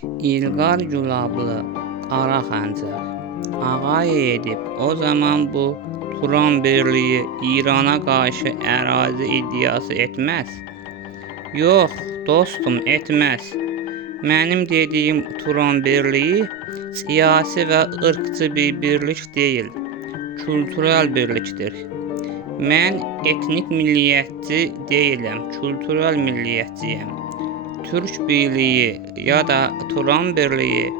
İlqar Gülablı Qara Xəncər ağay edib o zaman bu Turan birliyi İrana qarşı ərazi iddiası etməz. Yox, dostum, etməz. Mənim dediyim Turan birliyi siyasi və ırqçı bir birlik deyil, kültürel birlikdir. Mən etnik milliyyətçi deyiləm, kültürel milliyyətçiyəm. Türk birliyi ya da Turan birliyi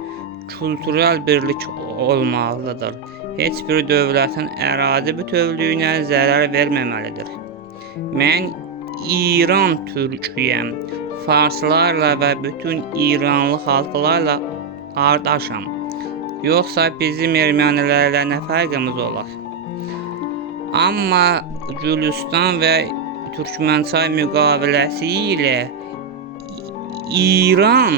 kültürel birlik olmalıdır. Heç bir dövlətin ərazi bütövlüyünə zərər verməməlidir. Mən İran türküyəm. Farslarla və bütün İranlı xalqlarla qardaşam. Yoxsa bizim ermənilərlə nə fərqimiz olar? Amma Gülüstan və Türkmençay müqaviləsi ilə İran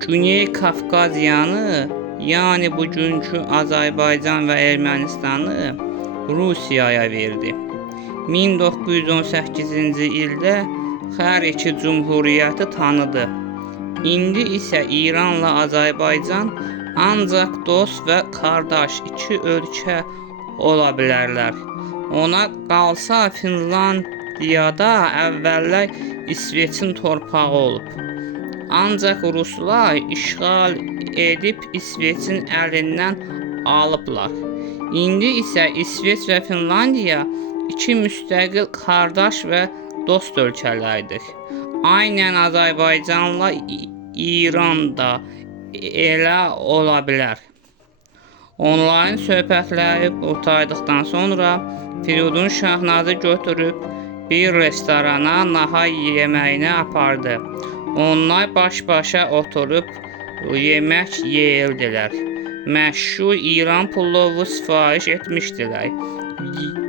Güney Kafkazyanı, yəni bugünkü Azərbaycan və Ermənistanı Rusiyaya verdi. 1918-ci ildə hər iki cümhuriyyəti tanıdı. İndi isə İranla Azərbaycan ancaq dost və qardaş iki ölkə ola bilərlər. Ona qalsa Finlandiyada əvvəllər İsveçin torpağı olub. Ancaq Ruslar işğal edib İsveçin əlindən alıblar. İndi isə İsveç və Finlandiya iki müstəqil qardaş və dost ölkələrdir. Aynən Azərbaycanla İran da elə ola bilər. Onların söhbətləri qurtardıqdan sonra Firidun Şahnazı götürüb bir restorana nahar yeməyinə apardı. Onlar baş-başa oturub yemək yeyirdilər. Məşhur İran plovu sifariş etmişdilər.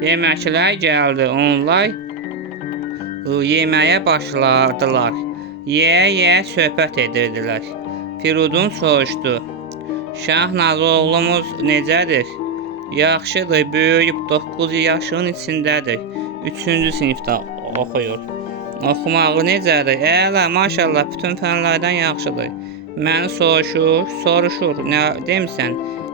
Yeməklər gəldi. Onlar yeməyə başladılar. Yeyə-yeyə söhbət edirdilər. Firidun soruşdu: "Şahnaz oğlumuz necədir?" "Yaxşıdır, böyüyüb 9 yaşının içindədir. 3-cü sinifdə oxuyur." "Oxumağı necədir?" "Əla, maşallah, bütün fənlərdən yaxşıdır." "Məni soruşur, nə demisən?"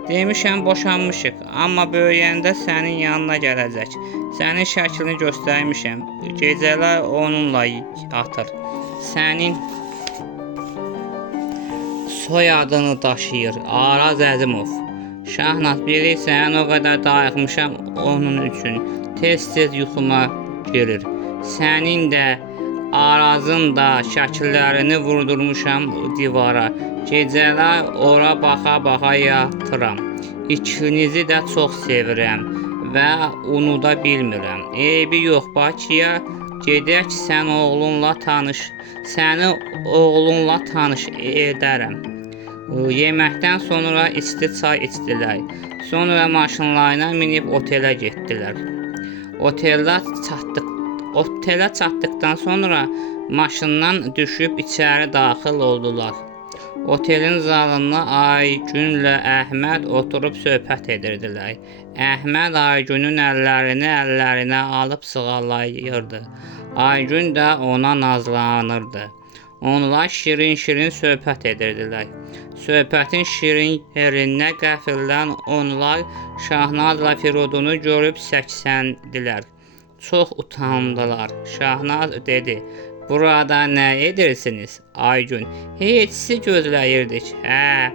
"Demişəm, boşanmışıq, amma böyüyəndə sənin yanına gələcək. Sənin şəklini göstərmişəm. Gecələr onunla yatır. Sənin soyadını daşıyır, Araz Əzimov." "Şahnaz, bilirsən, o qədər darıxmışam onun üçün. Tez-tez yuxuma girir. Sənin də Arazın da şəkillərini vurdurmuşam divara. Gecələr ora baxa-baxa yatıram. İkinizi də çox sevirəm və unuda bilmirəm. Eybi yox, Bakıya gedək, səni oğlunla tanış edərəm." Yeməkdən sonra isti çay içdilər. Sonra maşınlarına minib otelə getdilər. Otelə çatdıqdan sonra maşından düşüb içəri daxil oldular. Otelin zalında Aygünlə Əhməd oturub söhbət edirdilər. Əhməd Aygünün əllərinə alıb sığallayırdı. Aygün də ona nazlanırdı. Onlar şirin-şirin söhbət edirdilər. Söhbətin şirin yerinə qəfildən onlar Şahnazla Firidunu görüb səksəndilər. Çox utandılar. Şahnaz dedi: "Burada nə edirsiniz?" Aygün: "Heç sizi gözləyirdik." "Hə."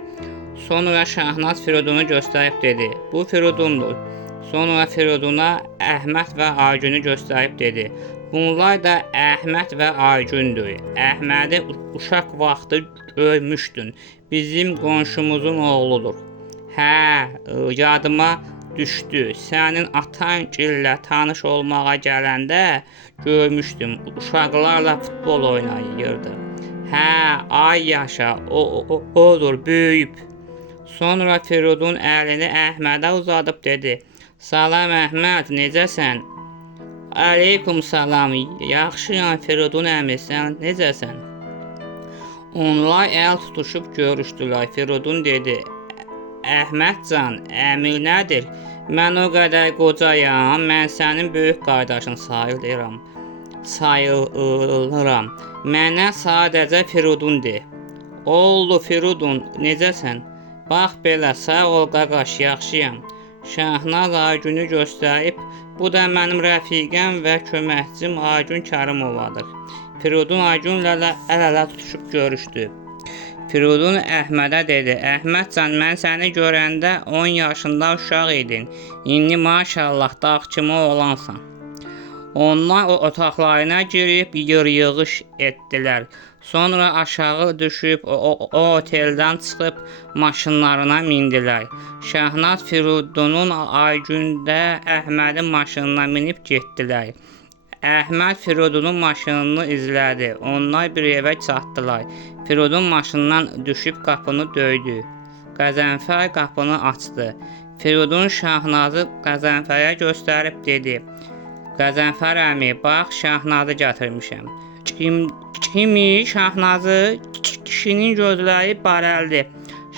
Sonra Şahnaz Firidunu göstərib dedi: "Bu Firidundur." Sonra Firiduna Əhməd və Aygünü göstərib dedi: "Bunlar da Əhməd və Aygündür. Əhmədi uşaq vaxtı görmüşdün. Bizim qonşumuzun oğludur." "Hə, yadıma düşdü. Sənin atangillə tanış olmağa gələndə görmüşdüm. Uşaqlarla futbol oynayırdı." "Hə, ay yaşa, odur, böyüyüb." Sonra Firidun əlini Əhmədə uzadıb dedi: "Salam Əhməd, necəsən?" "Əleykum salam, yaxşıyam Firidun əmi, sən necəsən?" Onlar əl tutuşub görüşdülər. Firidun dedi: "Əhmədcan, əmi nədir? Mən o qədər qocayam, mən sənin böyük qardaşın sayılıram. Mənə sadəcə Firidun de." Oğlu Firidun, necəsən? Bax belə, sağ ol qaqaş, yaxşıyam. Şahnaz Aygünü göstərib, bu da mənim rəfiqəm və köməkçim Aygün Kərimovadır. Firidun Aygünlə əl-ələ tutuşub görüşdü. Firidun Əhmədə dedi: Əhmədcan, mən səni görəndə 10 yaşında uşaq idin. İndi maşallah dağ kimi oğlansan. Onlar o otaqlarına girib yığış etdilər. Sonra aşağı düşüb o oteldən çıxıb maşınlarına mindilər. Şahnaz Firidunun Aygündə Əhmədin maşınına minib getdilər. Əhməd Firidunun maşınını izlədi. Onlar bir evə çatdılar. Firidun maşından düşüb qapını döydü. Qəzənfər qapını açdı. Firidun Şahnazı Qəzənfərə göstərib dedi: Qəzənfər əmi, bax Şahnazı gətirmişəm. Kimi Şahnazı? Kişinin gözləri bərəldi.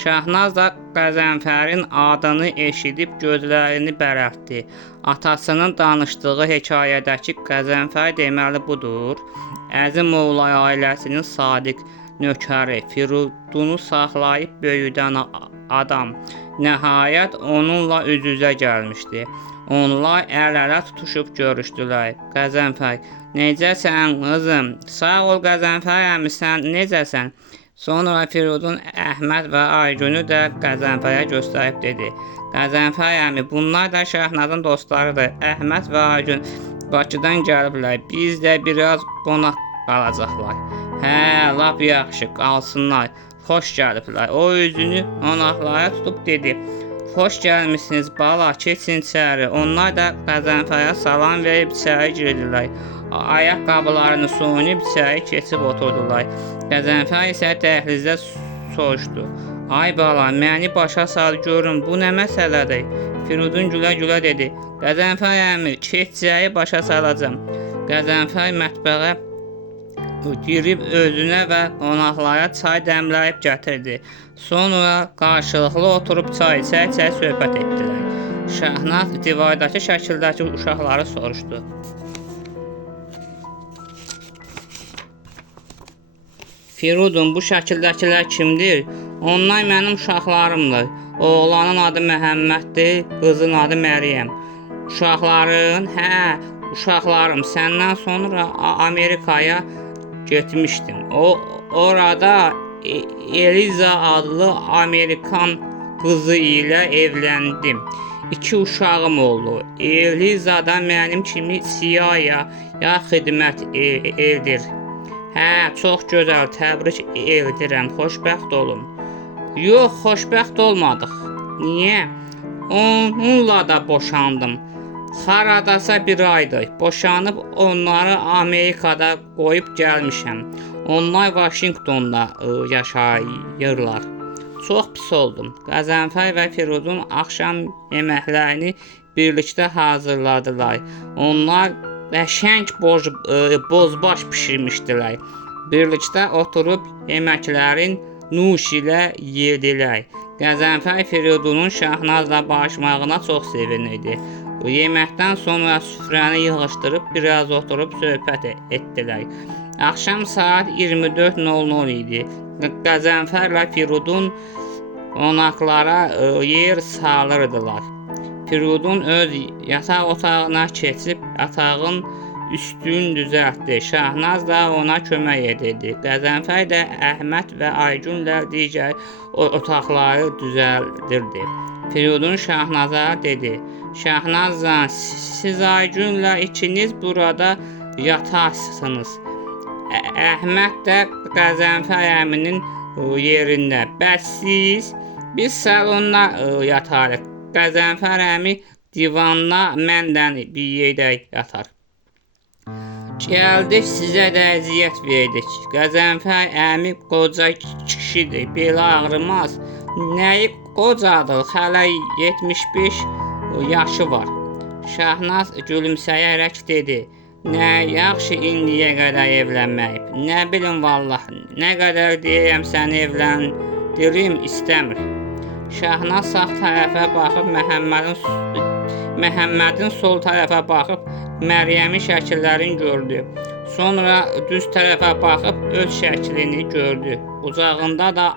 Şahnaz da Qəzənfərin adını eşidib gözlərini bərəltdi. Atasının danışdığı hekayədəki Qəzənfər deməli budur. Əzimoğlu ailəsinin sadiq nökəri, Firidunu saxlayıb böyüdən adam nəhayət onunla üz-üzə gəlmişdi. Onlar əl-ələ tutuşub görüşdülər. Qəzənfər: Necəsən qızım? Sağ ol Qəzənfər əmi, sən necəsən? Sonra Firidun Əhməd və Aygünü də Qəzənfərə göstərib dedi: Qəzənfər əmi, bunlar da Şahnazın dostlarıdır. Əhməd və Aygün Bakıdan gəliblər. Biz də biraz qonaq qalacaqlar. Hə, lap yaxşı, qalsınlar. Xoş gəliblər. O üzünü qonaqlara tutub dedi: Xoş gəlmisiniz bala, keçin içəri. Onlar da Qəzənfərə salam verib içəri girdilər. Ayaqqabılarını soyunub içəri keçib oturdular. Qəzənfər isə dəhlizdə soruşdu: Ay bala, məni başa sal görüm, bu nə məsələdir? Firidun gülə-gülə dedi: Qəzənfər əmi, keçcəyi başa salacam. Qəzənfər mətbəxə girib özünə və qonaqlara çay dəmləyib gətirdi. Sonra qarşılıqlı oturub çay içə-içə söhbət etdilər. Şahnaz divardakı şəkildəki uşaqları soruşdu. Firidun, bu şəkildəkilər kimdir? Onlar mənim uşaqlarımdır. Oğlanın adı Məhəmməddir, qızın adı Məryəm. Uşaqların, hə, uşaqlarım, səndən sonra Amerikaya getmişdim. Orada Eliza adlı Amerikan qızı ilə evləndim. 2 uşağım oldu. Eliza da mənim kimi CIA-ya xidmət edir. Hə, çox gözəl, təbrik edirəm, xoşbəxt olun. Yox, xoşbəxt olmadıq. Niyə? Onunla da boşandım. Haradasa bir aydır. Boşanıb onları Amerikada qoyub gəlmişəm. Onlar Washingtonda yaşayırlar. Çox pis oldum. Qəzənfər və Firidun axşam yeməklərini birlikdə hazırladılar. Onlar qəşəng bozbaş bişirmişdilər. Birlikdə oturub yeməklərin nuş ilə yedilər. Qəzənfər Firidunun Şahnazla barışmağına çox sevinirdi. Yeməkdən sonra süfrəni yığışdırıb biraz oturub söhbət etdilər. Axşam saat 24:00 idi. Qəzənfərlə Firidun qonaqlara yer salırdılar. Firidun öz yataq otağına keçib yatağın üstünü düzəltdi. Şahnaz da ona kömək edirdi. Qəzənfər də Əhməd və Aygünlə digər otaqları düzəldirdi. Firidun Şahnaza dedi: Şahnazcan, siz Aygünlə ikiniz burada yatarsınız. Əhməd də Qəzənfər əminin yerində. Bəs biz salonda yatarıq. Qəzənfər əmi divanla məndən bir yerdə yatar. Gəldik, sizə də əziyyət verdik. Qəzənfər əmi qoca kişidir, belə ağrımaz. Nəyi qocadır, hələ 75 yaşı var. Şahnaz gülümsəyərək dedi: Nə yaxşı indiyə qədər evlənməyib. Nə bilim vallah, nə qədər deyəyəm səni evləndirim istəmir. Şahnaz sağ tərəfə baxıb Məhəmmədin sol tərəfə baxıb Məryəmin şəkillərini gördü. Sonra düz tərəfə baxıb öz şəklini gördü. qucağında da